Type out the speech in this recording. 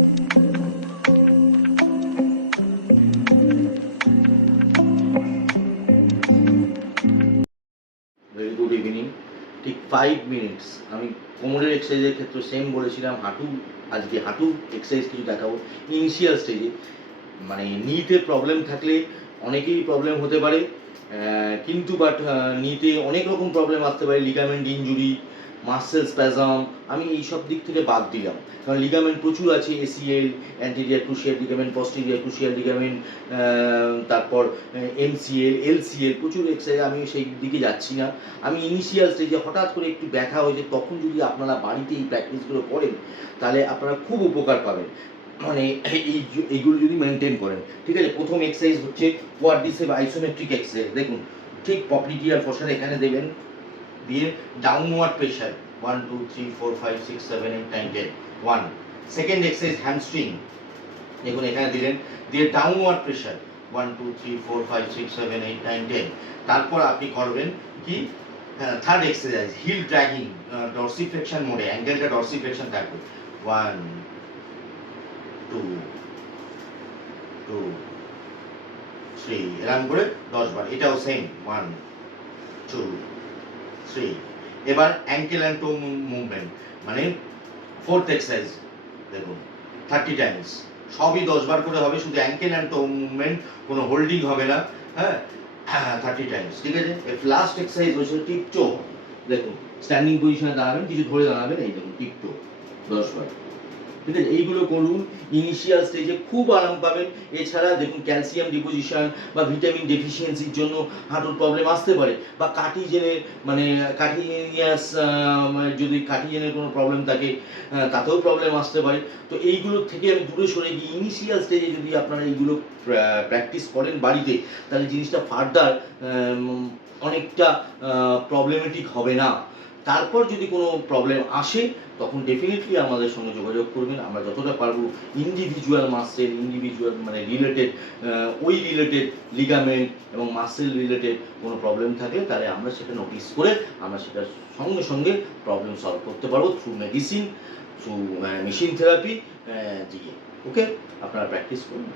Very good evening. ঠিক 5 minutes আমি কোমরের এক্সারসাইজের ক্ষেত্রে সেম বলেছিলাম, আজকে হাঁটু এক্সারসাইজ কিছু দেখাবো ইনিশিয়াল স্টেজে। মানে নিতে প্রবলেম থাকলে অনেকেরই প্রবলেম হতে পারে, কিন্তু নিতে অনেক রকম প্রবলেম আসতে পারে, লিগামেন্ট ইনজুরি, মাসেল স্প্যাজম, আমি এই সব দিক থেকে বাদ দিলাম, কারণ লিগামেন্ট প্রচুর আছে, ACL, anterior cruciate ligament, posterior cruciate ligament, তারপর এমসিএল, এলসিএল, প্রচুর এক্সারসাইজ, আমি সেই দিকে যাচ্ছি না। আমি ইনিশিয়াল স্টেজে হঠাৎ করে একটু ব্যথা হয়েছে, তখন যদি আপনারা বাড়িতে এই প্র্যাকটিসগুলো করেন তাহলে আপনারা খুব উপকার পাবেন, মানে এইগুলো যদি মেনটেন করেন। ঠিক আছে, প্রথম এক্সারসাইজ হচ্ছে কোয়াড্রিসেপ আইসোমেট্রিক এক্সারসাইজ। দেখুন, ঠিক পপ্লিটিয়ার ফসার এখানে দেবেন, দিয়ে downward pressure 1 2 3 4 5 6 7 8 9 10 1। Second exercise hamstring, দেখুন এখানে দিলেন, দিয়ে ডাউনওয়ার্ড প্রেশার 1 2 3 4 5 6 7 8 9 10। তারপর আপনি করবেন কি, থার্ড এক্সারসাইজ হিল ড্র্যাগিং, ডরসিফ্লেকশন মোডে, অ্যাঙ্গেলটা ডরসিফ্লেকশন থাকবে, 1 2 2 3, এরকম করে 10 বার, এটাও সেম 1 2 3। এবার অ্যাঙ্কেল অ্যান্ড টো মুভমেন্ট, মানে ফোর্থ এক্সারসাইজ, দেখুন 30 টাইমস, সবই 10 বার করে হবে, শুধু অ্যাঙ্কেল অ্যান্ড টো মুভমেন্ট, কোনো হোল্ডিং হবে না, হ্যাঁ, 30 টাইমস। ঠিক আছে, লাস্ট এক্সারসাইজ হচ্ছে টিপটো, দেখুন স্ট্যান্ডিং পজিশনে দাঁড়াবেন, কিছু ধরে দাঁড়াবেন, এই দেখুন টিপটো 10 বার। ঠিক আছে, এইগুলো করুন, ইনিশিয়াল স্টেজে খুব আরাম পাবেন। এছাড়া দেখুন ক্যালসিয়াম ডিপোজিশন বা ভিটামিন ডেফিসিয়েন্সির জন্য হাঁটুর প্রবলেম আসতে পারে, বা কার্টিজেনের মানে কার্টিজিনিয়াস, যদি কার্টিজেনের কোনো প্রবলেম থাকে তাতেও প্রবলেম আসতে পারে। তো এইগুলোর থেকে আমি দূরে সরে গিয়ে ইনিশিয়াল স্টেজে যদি আপনারা এইগুলো প্র্যাকটিস করেন বাড়িতে, তাহলে জিনিসটা ফার্দার অনেকটা প্রবলেমেটিক হবে না। তারপর যদি কোনো প্রবলেম আসে তখন ডেফিনেটলি আমাদের সঙ্গে যোগাযোগ করবেন, আমরা যতটা পারবো ইন্ডিভিজুয়াল মাসেল, ইন্ডিভিজুয়াল মানে রিলেটেড, ওই রিলেটেড লিগামেন্ট এবং মাসেল রিলেটেড কোনো প্রবলেম থাকলে তাহলে আমরা সেটা নোটিস করে আমরা সেটা সঙ্গে সঙ্গে প্রবলেম সলভ করতে পারবো through medicine, through machine therapy দিয়ে। ওকে, আপনারা প্র্যাকটিস করুন।